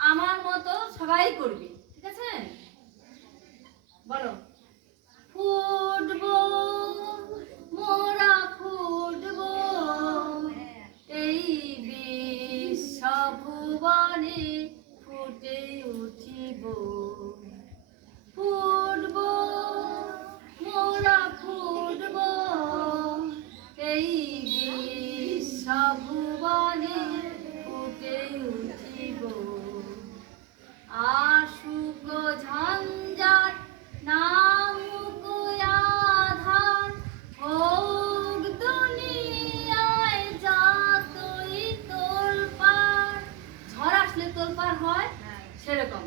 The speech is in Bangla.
আমার মতো সবাই করবে, ঠিক আছে? বলো, ফুটবো মোরা ফুটবো এই বিশ্ব ভুবনে, ফুটে উঠিব। ফুটবো মোরা ফুটবো এই বিশ্ব ভুবনে, ফুটে উঠিব। আসুক ঝঞ্ঝাট নামুক আধার, হোক দুনিয়ায় যতই তোলপাড়। ঝড় আসলে তোলপাড় হয়, সেরকম